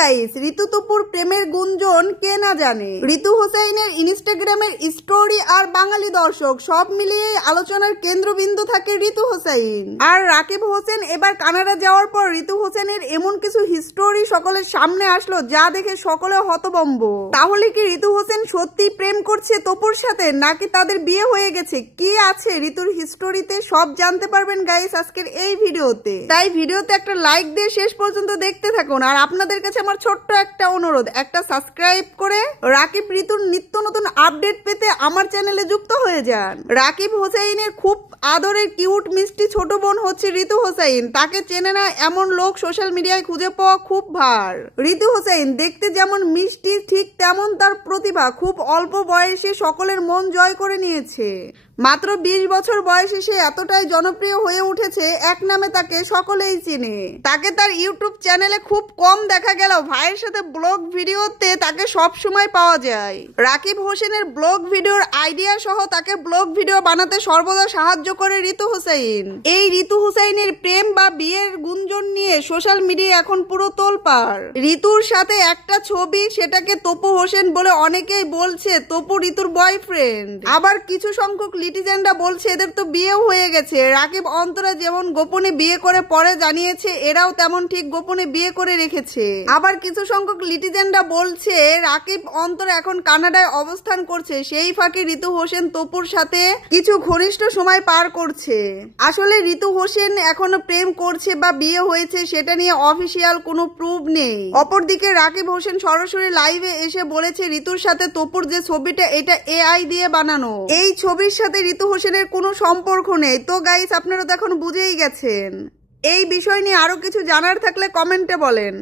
Guys, ঋতু তপুর প্রেমের গুঞ্জন কে না জানে। ঋতু হোসেনের ইনস্টাগ্রামের স্টোরি আর বাঙালি দর্শক সব মিলিয়ে আলোচনার কেন্দ্রবিন্দু থাকে ঋতু হোসেন। আর রাকিব হোসেন এবার কানাডা যাওয়ার পর ঋতু হোসেনের এমন কিছু হিস্টোরি সকলের সামনে আসলো যা দেখে সকলে হতভম্ব। তাহলে কি ঋতু হোসেন সত্যি প্রেম করছে তপুর সাথে, নাকি তাদের বিয়ে হয়ে গেছে? কি আছে ঋতুর হিস্টোরিতে সব জানতে পারবেন গাইস আজকের এই ভিডিওতে। তাই ভিডিওতে একটা লাইক দিয়ে শেষ পর্যন্ত দেখতে থাকুন। আর আপনাদের কাছে আমার ছোট্ট একটা অনুরোধ, একটা সাবস্ক্রাইব করে রাকিব ঋতুর নিত্য নতুন আপডেট পেতে আমার চ্যানেলে যুক্ত হয়ে যান। রাকিব হোসেনের খুব আদরের কিউট মিষ্টি ছোট বোন হচ্ছে ঋতু হোসেন। তাকে চেনে না এমন লোক সোশ্যাল মিডিয়ায় খুঁজে পাওয়া খুব ভার। ঋতু হোসেন দেখতে যেমন মিষ্টি, ঠিক তেমন তার প্রতিভা। খুব অল্প বয়সে সকলের মন জয় করে নিয়েছে। মাত্র 20 বছর বয়সে সে এতটাই জনপ্রিয় হয়ে উঠেছে, এক নামে তাকে সকলেই চেনে। তাকে তার ইউটিউব চ্যানেলে খুব কম দেখা গেল ভাইয়ের সাথে ব্লগ ভিডিওতে তাকে সব সময় পাওয়া যায়। রাকিব হোসেনের ব্লগ ভিডিওর আইডিয়া সহ তাকে ব্লগ ভিডিও বানাতে সর্বদা সাহায্য করে ঋতু হোসেন। এই ঋতু হোসেনের প্রেম বা বিয়ের গুঞ্জন নিয়ে সোশ্যাল মিডিয়া এখন পুরো তোলপাড়। ঋতুর সাথে একটা ছবি, সেটাকে তপু হোসেন বলে অনেকেই বলছে তপু ঋতুর বয়ফ্রেন্ড। আবার কিছু সংখ্যক লিটিজেন্ডরা বলছে এদের তো বিয়েও হয়ে গেছে। রাকিব অন্তরা যেমন গোপনে বিয়ে করে পরে জানিয়েছে, এরাও তেমন ঠিক গোপনে বিয়ে করে রেখেছে। আবার কিছু সংখ্যক লিটিজেন্ডরা বলছে রাকিব অন্তরা এখন কানাডায় অবস্থান করছে, সেই ফাঁকে ঋতু হোসেন তপুর সাথে কিছু ঘনিষ্ঠ সময় পার করছে। আসলে ঋতু হোসেন এখনো প্রেম করছে বা বিয়ে হয়েছে সেটা নিয়ে অফিসিয়াল কোনো প্রুফ নেই। অপরদিকে রাকিব হোসেন সরাসরি লাইভে এসে বলেছে ঋতুর সাথে তপুর যে ছবিটা, এটা এআই দিয়ে বানানো। এই ছবির সাথে ঋতু হোসেনের কোনো সম্পর্ক নেই। তো গাইস, আপনারা তো এখন বুঝেই গেছেন। এই বিষয় নিয়ে আরো কিছু জানার থাকলে কমেন্টে বলেন।